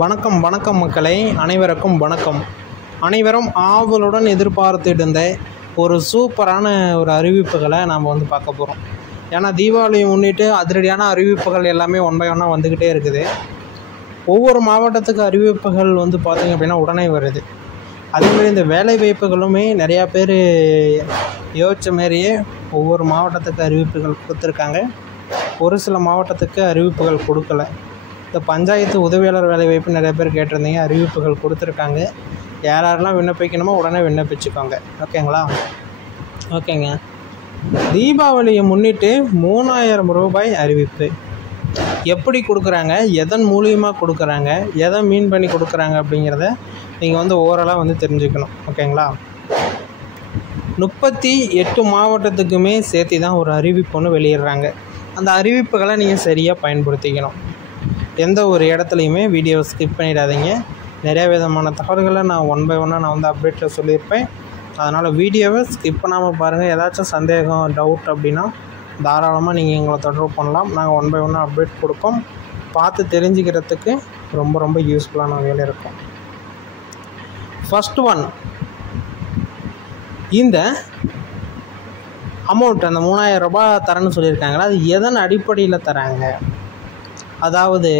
வணக்கம் வணக்கம் மக்களே, அனைவருக்கும் வணக்கம். அனைவரும் ஆவலுடன் எதிர்பார்த்துட்டு இருந்த ஒரு சூப்பரான ஒரு அறிவிப்புகளை நாம் பார்க்க போகிறோம். ஏன்னா தீபாவளியை முன்னிட்டு அதிரடியான அறிவிப்புகள் எல்லாமே ஒன் பை ஒன்னாக வந்துக்கிட்டே இருக்குது. ஒவ்வொரு மாவட்டத்துக்கு அறிவிப்புகள் பார்த்திங்க அப்படின்னா உடனே வருது. அதேமாதிரி இந்த வேலை வாய்ப்புகளுமே நிறையா பேர் யோசித்த மாரியே ஒவ்வொரு மாவட்டத்துக்கு அறிவிப்புகள் கொடுத்துருக்காங்க. ஒரு சில மாவட்டத்துக்கு அறிவிப்புகள் கொடுக்கல. இந்த பஞ்சாயத்து உதவியாளர் வேலைவாய்ப்பு நிறைய பேர் கேட்டிருந்தீங்க, அறிவிப்புகள் கொடுத்துருக்காங்க. யாரெல்லாம் விண்ணப்பிக்கணுமோ உடனே விண்ணப்பிச்சுக்கோங்க. ஓகேங்களா? ஓகேங்க. தீபாவளியை முன்னிட்டு 3000 ரூபாய் அறிவிப்பு. எப்படி கொடுக்குறாங்க, எதன் மூலியமாக கொடுக்குறாங்க, எதை மீன் பண்ணி கொடுக்குறாங்க அப்படிங்கிறத நீங்கள் ஓவராலாக தெரிஞ்சுக்கணும். ஓகேங்களா? 38 மாவட்டத்துக்குமே சேர்த்து தான் ஒரு அறிவிப்பு ஒன்று வெளியிடுறாங்க. அந்த அறிவிப்புகளை நீங்கள் சரியாக பயன்படுத்திக்கணும். எந்த ஒரு இடத்துலையுமே வீடியோவை ஸ்கிப் பண்ணிடாதீங்க. நிறைய விதமான தகவல்களை நான் ஒன் பை ஒன்னாக நான் அப்டேட்டில் சொல்லியிருப்பேன். அதனால் வீடியோவை ஸ்கிப் பண்ணாமல் பாருங்கள். ஏதாச்சும் சந்தேகம், டவுட் அப்படின்னா தாராளமாக நீங்கள் எங்களை தொடர்பு பண்ணலாம். நாங்கள் ஒன் பை ஒன்னாக அப்டேட் கொடுப்போம். பார்த்து தெரிஞ்சுக்கிறதுக்கு ரொம்ப ரொம்ப யூஸ்ஃபுல்லான வேலை இருக்கும். ஃபஸ்ட் ஒன், இந்த அமௌண்ட் அந்த 3000 ரூபாய் தரேன்னு சொல்லியிருக்காங்களா, அது எதன் அடிப்படையில் தராங்க? அதாவது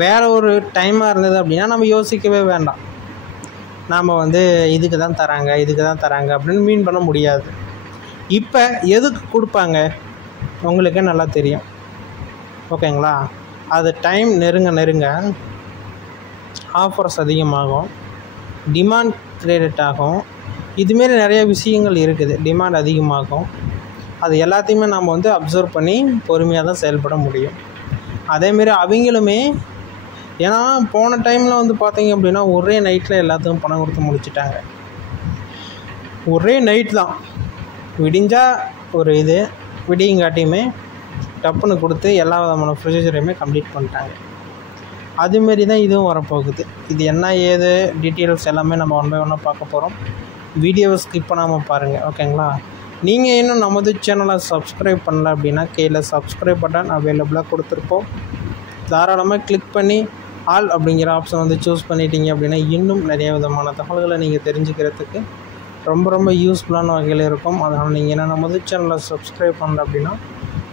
வேறு ஒரு டைமாக இருந்தது அப்படின்னா நம்ம யோசிக்கவே வேண்டாம். நாம் இதுக்கு தான் தராங்க, இதுக்கு தான் தராங்க அப்படின்னு மீன் பண்ண முடியாது. இப்போ எதுக்கு கொடுப்பாங்க உங்களுக்கே நல்லா தெரியும். ஓகேங்களா? அது டைம் நெருங்க ஆஃபர்ஸ் அதிகமாகும், டிமாண்ட் கிரியேட் ஆகும். இதுமாரி நிறைய விஷயங்கள் இருக்குது. டிமாண்ட் அதிகமாகும். அது எல்லாத்தையுமே நம்ம அப்சர்வ் பண்ணி பொறுமையாக தான் செயல்பட முடியும். அதேமாரி அவங்களுமே, ஏன்னா போன டைமில் பார்த்தீங்க அப்படின்னா ஒரே நைட்டில் எல்லாத்துக்கும் பணம் கொடுத்து முடிச்சிட்டாங்க. ஒரே நைட் தான், விடிஞ்சால் ஒரு இது விடியங்காட்டியுமே டப்புன்னு கொடுத்து எல்லா விதமான ப்ரொசீஜரையுமே கம்ப்ளீட் பண்ணிட்டாங்க. அதுமாரி தான் இதுவும் வரப்போகுது. இது என்ன ஏது டீட்டெயில்ஸ் எல்லாமே நம்ம ஒன் பை ஒன்னாக பார்க்க போகிறோம். வீடியோவை ஸ்கிப் பண்ணாமல் பாருங்கள். ஓகேங்களா? நீங்கள் இன்னும் நமது சேனலை சப்ஸ்கிரைப் பண்ணல அப்படின்னா கீழே சப்ஸ்கிரைப் பட்டன் அவைலபிளாக கொடுத்துருப்போம். தாராளமாக கிளிக் பண்ணி ஆல் அப்படிங்கிற ஆப்ஷன் சூஸ் பண்ணிட்டீங்க அப்படின்னா இன்னும் நிறைய விதமான தகவல்களை நீங்கள் தெரிஞ்சுக்கிறதுக்கு ரொம்ப ரொம்ப யூஸ்ஃபுல்லான வகையில் இருக்கும். அதனால் நீங்கள் என்ன நமது சேனலை சப்ஸ்கிரைப் பண்ணல அப்படின்னா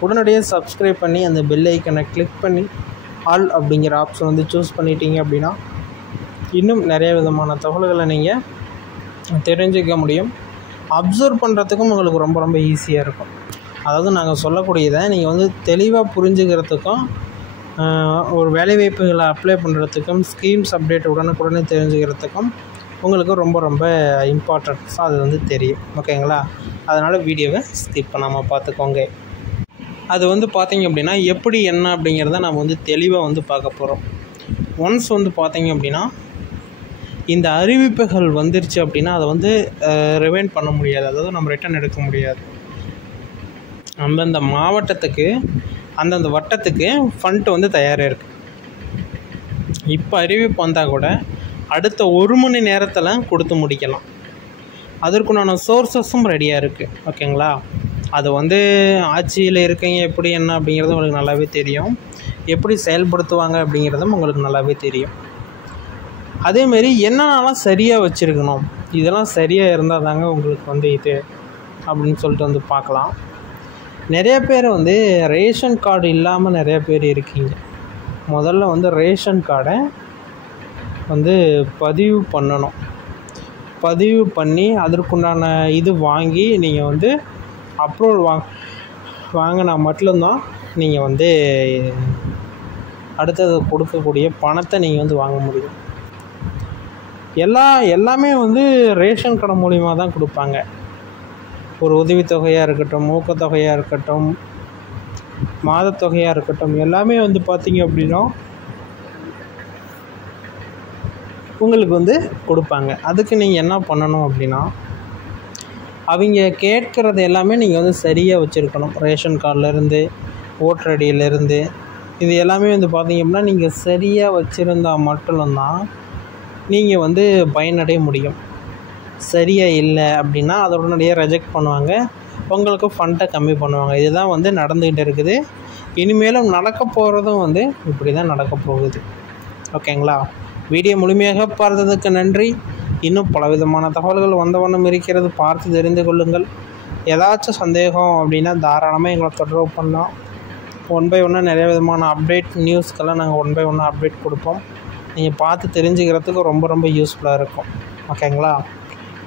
உடனடியாக சப்ஸ்கிரைப் பண்ணி அந்த பெல் ஐக்கனை கிளிக் பண்ணி ஆல் அப்படிங்கிற ஆப்ஷன் சூஸ் பண்ணிட்டீங்க அப்படின்னா இன்னும் நிறைய விதமான தகவல்களை நீங்கள் தெரிஞ்சிக்க முடியும். அப்சர்வ் பண்ணுறதுக்கும் உங்களுக்கு ரொம்ப ரொம்ப ஈஸியாக இருக்கும். அதாவது நாங்கள் சொல்லக்கூடியதை நீங்கள் தெளிவாக புரிஞ்சுக்கிறதுக்கும், ஒரு வேலைவாய்ப்புகளை அப்ளை பண்ணுறதுக்கும், ஸ்கீம்ஸ் அப்டேட் உடனுக்குடனே தெரிஞ்சுக்கிறதுக்கும் உங்களுக்கு ரொம்ப ரொம்ப இம்பார்ட்டன்ஸாக அது தெரியும். ஓகேங்களா? அதனால் வீடியோவை ஸ்கிப் பண்ணாமல் பார்த்துக்கோங்க. அது பார்த்தீங்க அப்படின்னா எப்படி என்ன அப்படிங்கிறத நம்ம தெளிவாக பார்க்க போகிறோம். ஒன்ஸ் பார்த்தீங்க அப்படின்னா இந்த அறிவிப்புகள் வந்துருச்சு அப்படின்னா அதை ரிவைண்ட் பண்ண முடியாது. அதாவது நம்ம ரிட்டர்ன் எடுக்க முடியாது. அந்தந்த மாவட்டத்துக்கு அந்தந்த வட்டத்துக்கு ஃபண்ட் தயாராக இருக்குது. இப்போ அறிவிப்பு வந்தால் கூட அடுத்த 1 மணி நேரத்தில் கொடுத்து முடிக்கலாம். அதற்குண்டான சோர்ஸஸும் ரெடியாக இருக்குது. ஓகேங்களா? அது ஆட்சியில் இருக்கீங்க எப்படி என்ன அப்படிங்கிறது உங்களுக்கு நல்லாவே தெரியும். எப்படி செயல்படுத்துவாங்க அப்படிங்கிறதும் உங்களுக்கு நல்லாவே தெரியும். அதேமாரி என்னென்னலாம் சரியாக வச்சுருக்கணும், இதெல்லாம் சரியாக இருந்தால் தாங்க உங்களுக்கு இது அப்படின்னு சொல்லிட்டு பார்க்கலாம். நிறைய பேர் ரேஷன் கார்டு இல்லாமல் நிறைய பேர் இருக்கீங்க. முதல்ல ரேஷன் கார்டை பதிவு பண்ணணும். பதிவு பண்ணி அதற்குண்டான இது வாங்கி நீங்கள் அப்ரூவல் வாங்கினா மட்டும்தான் நீங்கள் அடுத்தது கொடுக்கக்கூடிய பணத்தை நீங்கள் வாங்க முடியும். எல்லாமே ரேஷன் கடை மூலிமா தான் கொடுப்பாங்க. ஒரு உதவித்தொகையாக இருக்கட்டும், ஊக்கத்தொகையாக இருக்கட்டும், மாதத்தொகையாக இருக்கட்டும், எல்லாமே பார்த்திங்க அப்படின்னா உங்களுக்கு கொடுப்பாங்க. அதுக்கு நீங்கள் என்ன பண்ணணும் அப்படின்னா அவங்க கேட்குறது எல்லாமே நீங்கள் சரியாக வச்சுருக்கணும். ரேஷன் கார்டிலேருந்து, ஓட்டர் ஐடியிலேருந்து, இது எல்லாமே பார்த்திங்க அப்படின்னா நீங்கள் சரியாக வச்சுருந்தால் மட்டும்தான் நீங்கள் பயனடைய முடியும். சரியாக இல்லை அப்படின்னா அதை உடனடியாக ரிஜெக்ட் பண்ணுவாங்க. உங்களுக்கு ஃபண்டை கம்மி பண்ணுவாங்க. இதுதான் நடந்துக்கிட்டு இருக்குது. இனிமேலும் நடக்க போகிறதும் இப்படி தான் நடக்க போகுது. ஓகேங்களா? வீடியோ முழுமையாக பார்த்ததுக்கு நன்றி. இன்னும் பலவிதமான தகவல்கள் வந்த வண்ணம் இருக்கிறது, பார்த்து தெரிந்து கொள்ளுங்கள். ஏதாச்சும் சந்தேகம் அப்படின்னா தாராளமாக எங்களை தொடர்பு பண்ணலாம். 1 by 1 நிறைய விதமான அப்டேட் நியூஸ்க்கெல்லாம் நாங்கள் 1 by 1 அப்டேட் கொடுப்போம். நீங்கள் பார்த்து தெரிஞ்சுக்கிறதுக்கு ரொம்ப ரொம்ப யூஸ்ஃபுல்லாக இருக்கும். ஓகேங்களா?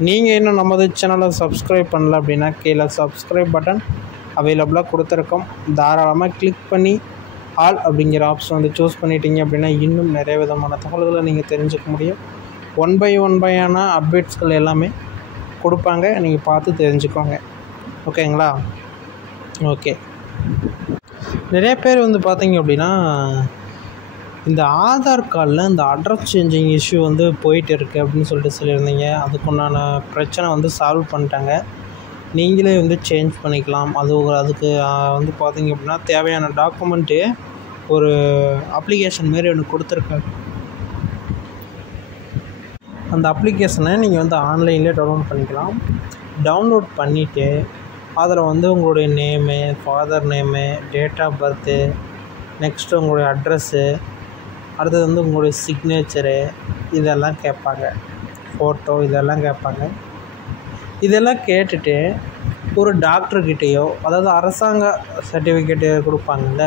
நீங்கள் இன்னும் நமது சேனலை சப்ஸ்கிரைப் பண்ணல அப்படின்னா கீழே சப்ஸ்கிரைப் பட்டன் அவைலபிளாக கொடுத்துருக்கோம். தாராளமாக கிளிக் பண்ணி ஆல் அப்படிங்கிற ஆப்ஷன் வந்து சூஸ் பண்ணிட்டீங்க அப்படின்னா இன்னும் நிறைய விதமான தகவல்களை நீங்கள் தெரிஞ்சுக்க முடியும். 1 by 1 அப்டேட்ஸ்கள் எல்லாமே கொடுப்பாங்க, நீங்கள் பார்த்து தெரிஞ்சுக்கோங்க. ஓகேங்களா? ஓகே. நிறைய பேர் வந்து பார்த்தீங்க அப்படின்னா இந்த ஆதார் கார்டில் இந்த அட்ரஸ் சேஞ்சிங் இஷ்யூ வந்து போயிட்டு இருக்குது அப்படின்னு சொல்லியிருந்தீங்க. அதுக்குண்டான பிரச்சனை வந்து சால்வ் பண்ணிட்டாங்க. நீங்களே வந்து சேஞ்ச் பண்ணிக்கலாம். அதுக்கு வந்து பார்த்தீங்க அப்படின்னா தேவையான டாக்குமெண்ட்டு ஒரு அப்ளிகேஷன் மாரி ஒன்று கொடுத்துருக்காங்க. அந்த அப்ளிகேஷனை நீங்கள் வந்து ஆன்லைன்லேயே டவுன்லோட் பண்ணிக்கலாம். டவுன்லோட் பண்ணிவிட்டு அதில் வந்து உங்களுடைய name, father name, date of birth, next உங்களுடைய அட்ரஸ்ஸு, அடுத்தது வந்து உங்களுடைய சிக்னேச்சரு, இதெல்லாம் கேட்பாங்க. ஃபோட்டோ இதெல்லாம் கேட்பாங்க. இதெல்லாம் கேட்டுட்டு ஒரு டாக்டர்கிட்டேயோ, அதாவது அரசாங்க சர்டிஃபிகேட்டு கொடுப்பாங்கல்ல,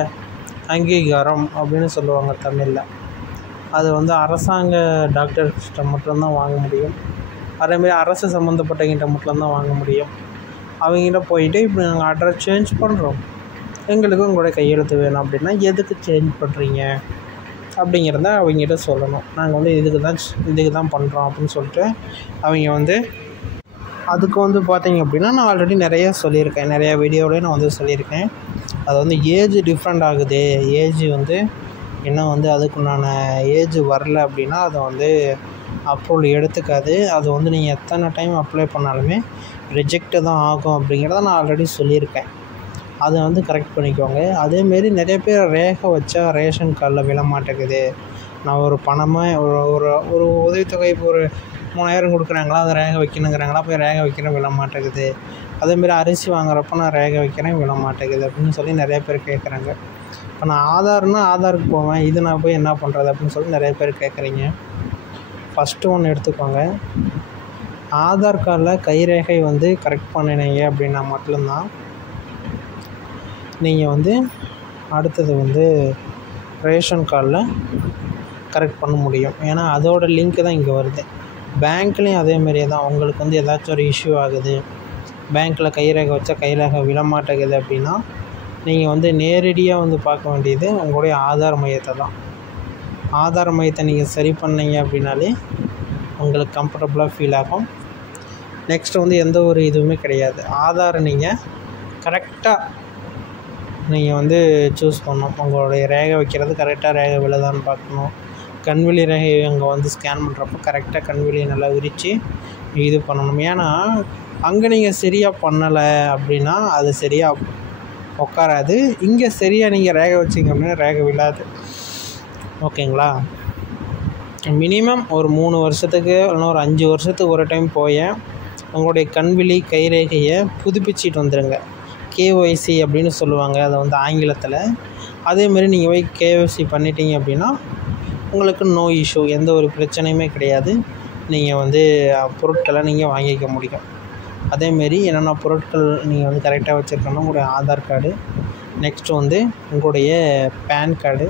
அங்கீகாரம் அப்படின்னு சொல்லுவாங்க தமிழில். அது வந்து அரசாங்க டாக்டர்கிட்ட மட்டும்தான் வாங்க முடியும். அதேமாதிரி அரசு சம்மந்தப்பட்டவங்கிட்ட மட்டும்தான் வாங்க முடியும். அவங்ககிட்ட போயிட்டு இப்படி நாங்கள் அட்ரஸ் சேஞ்ச் பண்ணுறோம், எங்களுக்கு உங்களுடைய கையெழுத்து வேணும் அப்படின்னா எதுக்கு சேஞ்ச் பண்ணுறீங்க அப்படிங்கிறத அவங்ககிட்ட சொல்லணும். நாங்கள் வந்து இதுக்கு தான் பண்ணுறோம் அப்படின்னு சொல்லிட்டு அவங்க வந்து அதுக்கு வந்து பார்த்தீங்க அப்படின்னா நான் ஆல்ரெடி நிறையா சொல்லியிருக்கேன், நிறையா வீடியோவிலே நான் வந்து சொல்லியிருக்கேன். அது வந்து ஏஜ் டிஃப்ரெண்ட் ஆகுது, ஏஜ் வந்து இன்னும் வந்து அதுக்குண்டான ஏஜ் வரல அப்படின்னா அதை வந்து அப்ரூவல் எடுத்துக்காது. அது வந்து நீங்கள் எத்தனை டைம் அப்ளை பண்ணாலுமே ரிஜெக்ட்டு தான் ஆகும் அப்படிங்கிறத நான் ஆல்ரெடி சொல்லியிருக்கேன். அதை வந்து கரெக்ட் பண்ணிக்கோங்க. அதேமாரி நிறைய பேர் ரேகை வச்சா ரேஷன் கார்டில் விழ மாட்டேங்குது. நான் ஒரு பணமாக ஒரு ஒரு உதவித்தொகை இப்போ ஒரு 3000 கொடுக்குறாங்களா, அதை ரேகை வைக்கணுங்கிறாங்களா, போய் ரேகை வைக்கிறேன் விழ மாட்டேங்குது. அதேமாரி அரிசி வாங்குறப்போ நான் ரேகை வைக்கிறேன் விழ மாட்டேங்குது அப்படின்னு சொல்லி நிறைய பேர் கேட்குறாங்க. இப்போ நான் ஆதாருக்கு போவேன், இது நான் போய் என்ன பண்ணுறது அப்படின்னு சொல்லி நிறைய பேர் கேட்குறீங்க. ஃபஸ்ட்டு ஒன்று எடுத்துக்கோங்க. ஆதார் கார்டில் கைரேகை வந்து கரெக்ட் பண்ணினீங்க அப்படின்னா மட்டும்தான் நீங்கள் வந்து அடுத்தது வந்து ரேஷன் கார்டில் கரெக்ட் பண்ண முடியும். ஏன்னா அதோட லிங்க்கு தான் இங்கே வருது. பேங்க்லேயும் அதேமாரியே தான். உங்களுக்கு வந்து ஏதாச்சும் ஒரு இஷ்யூ ஆகுது, பேங்க்கில் கைரேகை வச்சா கைரேகை விழ மாட்டேங்குது அப்படின்னா நீங்கள் வந்து நேரடியாக வந்து பார்க்க வேண்டியது உங்களுடைய ஆதார் மையத்தை தான். ஆதார் மையத்தை நீங்கள் சரி பண்ணீங்க அப்படின்னாலே உங்களுக்கு கம்ஃபர்டபுளாக ஃபீல் ஆகும். நெக்ஸ்ட்டு வந்து எந்த ஒரு இதுவுமே கிடையாது. ஆதாரை நீங்கள் கரெக்டாக நீங்கள் வந்து சூஸ் பண்ணணும். உங்களுடைய ரேகை வைக்கிறது கரெக்டாக ரேகை விழுதான்னு பார்க்கணும். கண்வெளி ரேகை அங்கே வந்து ஸ்கேன் பண்ணுறப்போ கரெக்டாக கண்வெளியை நல்லா விரித்து இது பண்ணணும். ஏன்னா அங்கே நீங்கள் சரியாக பண்ணலை அப்படின்னா அது சரியாக உட்காராது. இங்கே சரியாக நீங்கள் ரேகை வச்சிங்க அப்படின்னா ரேகை விழாது. ஓகேங்களா? மினிமம் ஒரு 3 வருஷத்துக்கு இல்லைன்னா ஒரு 5 வருஷத்துக்கு ஒரு டைம் போய் உங்களுடைய கண்வெளி கைரேகையை புதுப்பிச்சிட்டு வந்துடுங்க. கேஒய்சி அப்படின்னு சொல்லுவாங்க அதை வந்து ஆங்கிலத்தில். அதேமாரி நீங்கள் போய் கேஒய்சி பண்ணிட்டீங்க அப்படின்னா உங்களுக்கு நோ இஷ்யூ, எந்த ஒரு பிரச்சனையுமே கிடையாது. நீங்கள் வந்து பொருட்களை நீங்கள் வாங்கிக்க முடியும். அதேமாரி என்னென்ன பொருட்கள் நீங்கள் வந்து கரெக்டாக வச்சுருக்கணும், உங்களுடைய ஆதார் கார்டு, நெக்ஸ்ட்டு வந்து உங்களுடைய பேன் கார்டு,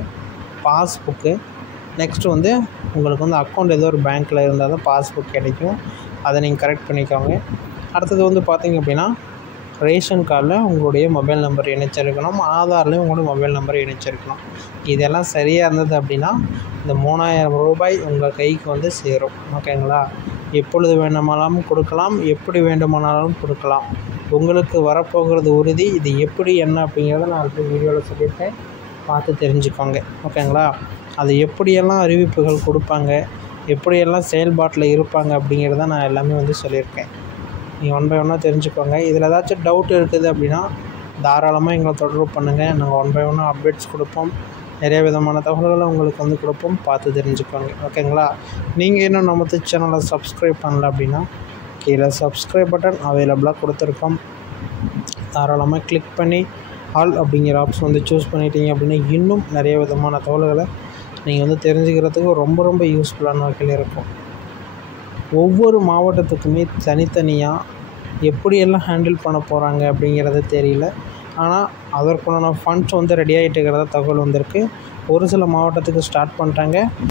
பாஸ்புக்கு, நெக்ஸ்ட்டு வந்து உங்களுக்கு வந்து அக்கௌண்ட் ஏதோ ஒரு பேங்க்கில் இருந்தால் தான் பாஸ்புக் கிடைக்கும். அதை நீங்கள் கரெக்ட் பண்ணிக்கோங்க. அடுத்தது வந்து பார்த்தீங்க அப்படின்னா ரேஷன் கார்டில் உங்களுடைய மொபைல் நம்பர் இணைச்சிருக்கணும், ஆதார்லேயும் உங்களுடைய மொபைல் நம்பர் இணைச்சிருக்கணும். இதெல்லாம் சரியாக இருந்தது அப்படின்னா இந்த 3000 ரூபாய் உங்கள் கைக்கு வந்து சேரும். ஓகேங்களா? எப்பொழுது வேண்டுமானாலும் கொடுக்கலாம், எப்படி வேண்டுமானாலும் கொடுக்கலாம். உங்களுக்கு வரப்போகிறது உறுதி. இது எப்படி என்ன அப்படிங்கிறத நான் அடுத்த வீடியோவில் சொல்லியிருக்கேன், பார்த்து தெரிஞ்சுக்கோங்க. ஓகேங்களா? அது எப்படியெல்லாம் அறிவிப்புகள் கொடுப்பாங்க, எப்படியெல்லாம் செயல்பாட்டில் இருப்பாங்க அப்படிங்கிறத நான் எல்லாமே வந்து சொல்லியிருக்கேன். நீங்கள் 1 by 1 தெரிஞ்சுக்கோங்க. இதில் ஏதாச்சும் டவுட் இருக்குது அப்படின்னா தாராளமாக எங்களை தொடர்பு பண்ணுங்கள். நாங்கள் 1 by 1 அப்டேட்ஸ் கொடுப்போம். நிறைய விதமான தகவல்களை உங்களுக்கு வந்து கொடுப்போம், பார்த்து தெரிஞ்சுக்கோங்க. ஓகேங்களா? நீங்கள் இன்னும் நம்ம சேனலை சப்ஸ்கிரைப் பண்ணல அப்படின்னா கீழே சப்ஸ்கிரைப் பட்டன் அவைலபிளாக கொடுத்துருக்கோம். தாராளமாக கிளிக் பண்ணி ஆல் அப்படிங்கிற ஆப்ஷன் வந்து சூஸ் பண்ணிட்டீங்க அப்படின்னா இன்னும் நிறைய விதமான தகவல்களை நீங்கள் வந்து தெரிஞ்சுக்கிறதுக்கு ரொம்ப ரொம்ப யூஸ்ஃபுல்லான வகையில் இருக்கும். ஒவ்வொரு மாவட்டத்துக்குமே தனித்தனியாக எப்படியெல்லாம் ஹேண்டில் பண்ண போகிறாங்க அப்படிங்கிறது தெரியல. ஆனால் அதற்குண்டான ஃபண்ட்ஸ் வந்து ரெடி ஆகிட்டு இருக்கிறதா தகவல் வந்திருக்கு. ஒரு சில மாவட்டத்துக்கு ஸ்டார்ட் பண்ணிட்டாங்க.